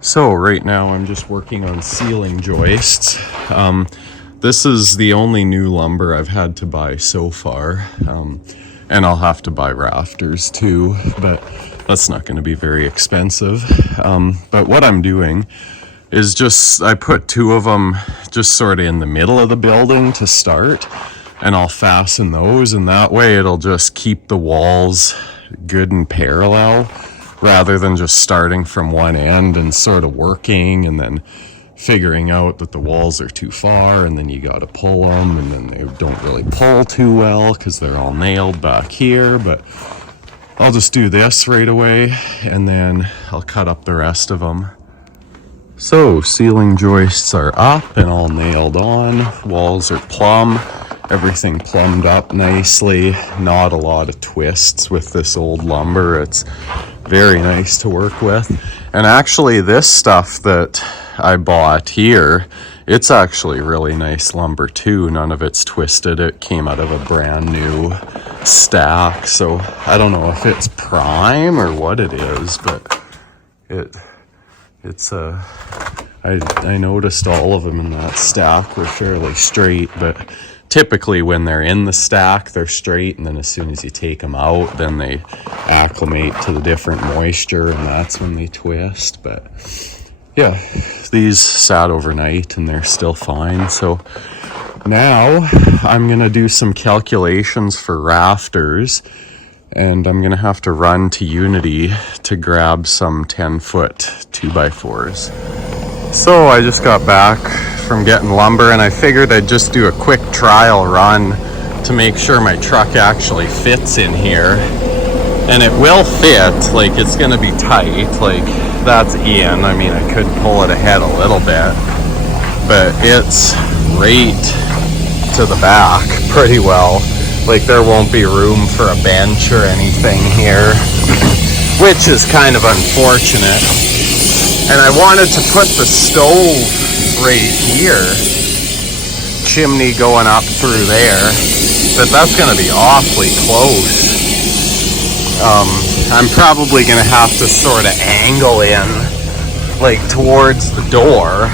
So right now I'm just working on ceiling joists. This is the only new lumber I've had to buy so far. And I'll have to buy rafters too, but that's not going to be very expensive. But what I'm doing is I put two of them just sort of in the middle of the building to start, and I'll fasten those, and that way it'll just keep the walls good and parallel, rather than just starting from one end and sort of working and then figuring out that the walls are too far, and then you got to pull them, and then they don't really pull too well because they're all nailed back here. But I'll just do this right away, and then I'll cut up the rest of them. So ceiling joists are up and all nailed on. Walls are plumb. Everything plumbed up nicely. Not a lot of twists with this old lumber. It's very nice to work with. And actually this stuff that I bought here, it's actually really nice lumber too. None of it's twisted. It came out of a brand new stack. So I don't know if it's prime or what it is, but I noticed all of them in that stack were fairly straight, but typically when they're in the stack, they're straight, and then as soon as you take them out, then they acclimate to the different moisture, and that's when they twist. But yeah, these sat overnight and they're still fine. So now I'm gonna do some calculations for rafters, and I'm gonna have to run to Unity to grab some 10-foot 2x4s. So I just got back from getting lumber, and I figured I'd just do a quick trial run to make sure my truck actually fits in here. And it will fit, like it's gonna be tight, like that's in. I mean, I could pull it ahead a little bit, but it's right to the back pretty well. Like there won't be room for a bench or anything here, which is kind of unfortunate. And I wanted to put the stove right here, chimney going up through there, but that's gonna be awfully close. I'm probably gonna have to sort of angle in like towards the door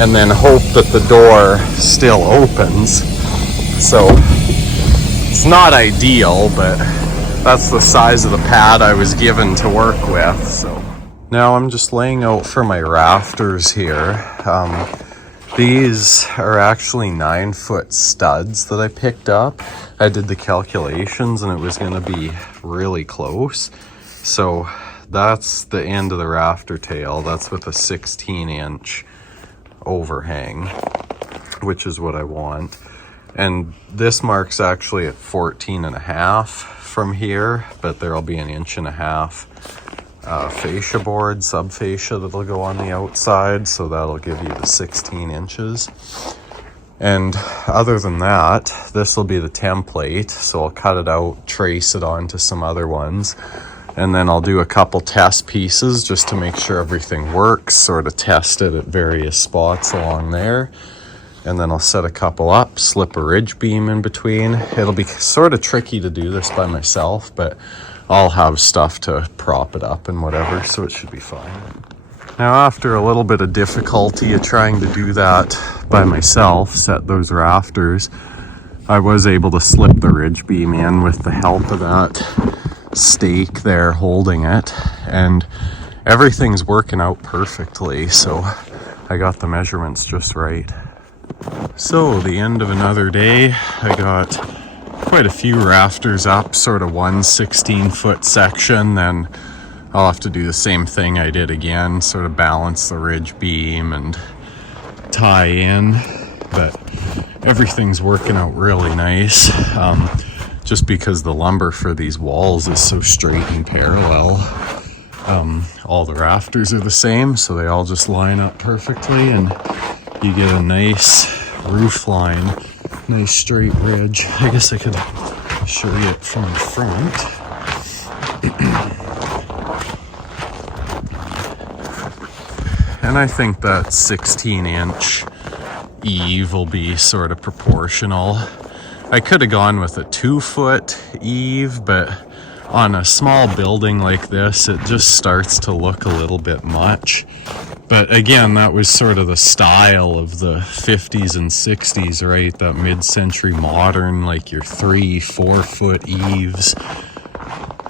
and then hope that the door still opens. So it's not ideal, but that's the size of the pad I was given to work with. So now I'm just laying out for my rafters here. These are actually 9-foot studs that I picked up. I did the calculations and it was going to be really close. So that's the end of the rafter tail. That's with a 16-inch overhang, which is what I want. And this mark's actually at 14.5 from here, but there'll be 1.5 inches fascia board, subfascia that'll go on the outside, so that'll give you the 16 inches. And other than that, this will be the template, so I'll cut it out, trace it onto some other ones, and then I'll do a couple test pieces just to make sure everything works, sort of test it at various spots along there. And then I'll set a couple up, slip a ridge beam in between. It'll be sort of tricky to do this by myself, but I'll have stuff to prop it up and whatever, so it should be fine. Now, after a little bit of difficulty of trying to do that by myself, set those rafters, I was able to slip the ridge beam in with the help of that stake there holding it, and everything's working out perfectly, so I got the measurements just right. So the end of another day, I got quite a few rafters up, sort of one 16-foot section. Then I'll have to do the same thing I did again, sort of balance the ridge beam and tie in, but everything's working out really nice, just because the lumber for these walls is so straight and parallel. All the rafters are the same, so they all just line up perfectly, and you get a nice roof line, nice straight ridge. I guess I could show you it from the front. And I think that 16-inch eave will be sort of proportional. I could have gone with a 2-foot eave, but on a small building like this, it just starts to look a little bit much. But again, that was sort of the style of the 50s and 60s, right? That mid-century modern, like your 3-4 foot eaves.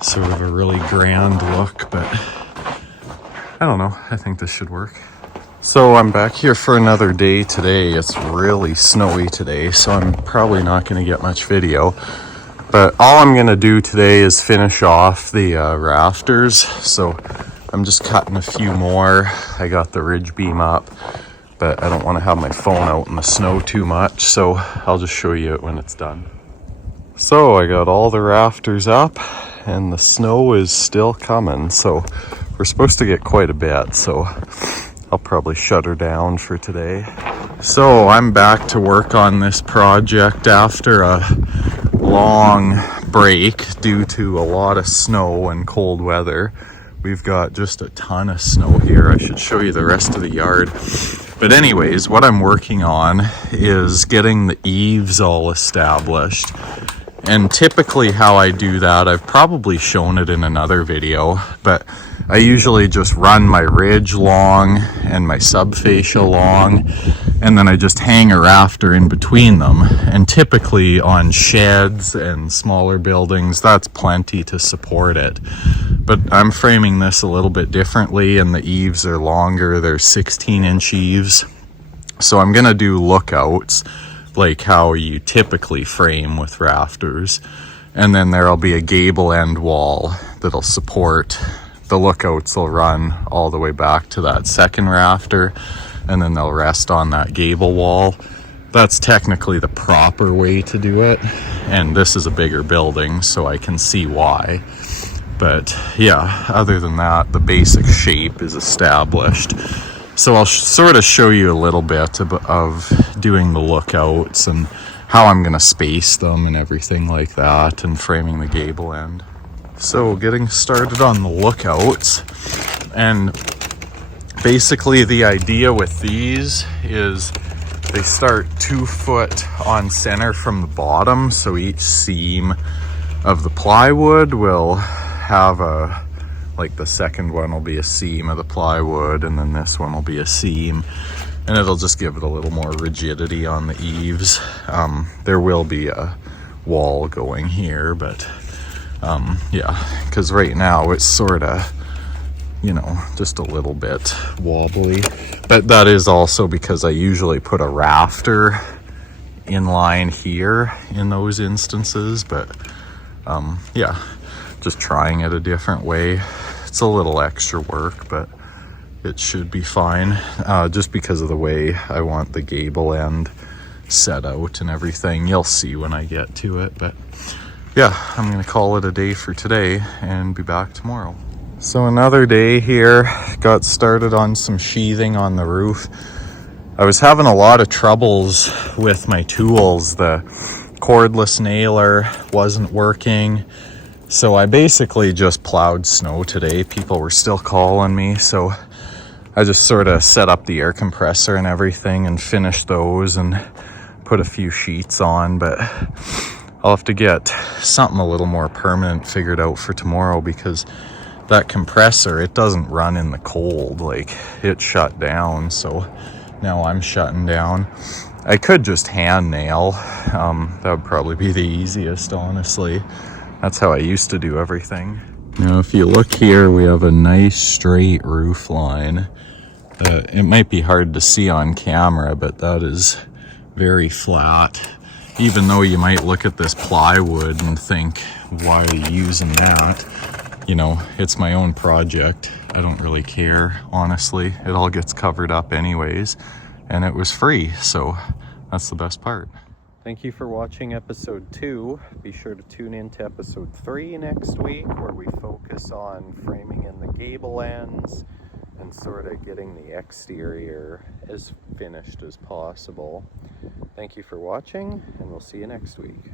Sort of a really grand look, but I don't know. I think this should work. So I'm back here for another day today. It's really snowy today, so I'm probably not going to get much video. But all I'm going to do today is finish off the rafters. So I'm just cutting a few more. I got the ridge beam up, but I don't want to have my phone out in the snow too much. So I'll just show you it when it's done. So I got all the rafters up and the snow is still coming. So we're supposed to get quite a bit. So I'll probably shut her down for today. So I'm back to work on this project after a long break due to a lot of snow and cold weather. We've got just a ton of snow here. I should show you the rest of the yard. But anyways, what I'm working on is getting the eaves all established. And typically how I do that, I've probably shown it in another video, but I usually just run my ridge long and my subfascia long, and then I just hang a rafter in between them. And typically on sheds and smaller buildings, that's plenty to support it. But I'm framing this a little bit differently, and the eaves are longer. They're 16-inch eaves. So I'm gonna do lookouts, like how you typically frame with rafters. And then there'll be a gable end wall that'll support. The lookouts will run all the way back to that second rafter, and then they'll rest on that gable wall. That's technically the proper way to do it. And this is a bigger building, so I can see why. But yeah, other than that, the basic shape is established. So I'll sort of show you a little bit of doing the lookouts and how I'm going to space them and everything like that, and framing the gable end. So getting started on the lookouts, and basically the idea with these is they start 2 foot on center from the bottom, so each seam of the plywood will have like the second one will be a seam of the plywood, and then this one will be a seam, and it'll just give it a little more rigidity on the eaves. There will be a wall going here, but yeah, because right now it's sort of, you know, just a little bit wobbly. But that is also because I usually put a rafter in line here in those instances. But yeah, just trying it a different way. It's a little extra work, but it should be fine, just because of the way I want the gable end set out and everything. You'll see when I get to it. But yeah, I'm gonna call it a day for today and be back tomorrow. So another day here, got started on some sheathing on the roof. I was having a lot of troubles with my tools. The cordless nailer wasn't working, so I basically just plowed snow today. People were still calling me, so I just sort of set up the air compressor and everything and finished those and put a few sheets on. But I'll have to get something a little more permanent figured out for tomorrow, because that compressor, it doesn't run in the cold. Like, it shut down, so now I'm shutting down. I could just hand nail. That would probably be the easiest, honestly. That's how I used to do everything. Now, if you look here, we have a nice straight roof line. It might be hard to see on camera, but that is very flat. Even though you might look at this plywood and think, why are you using that? You know, it's my own project. I don't really care, honestly. It all gets covered up anyways, and it was free, so that's the best part. Thank you for watching episode 2. Be sure to tune in to episode 3 next week, where we focus on framing in the gable ends and sort of getting the exterior as finished as possible. Thank you for watching, and we'll see you next week.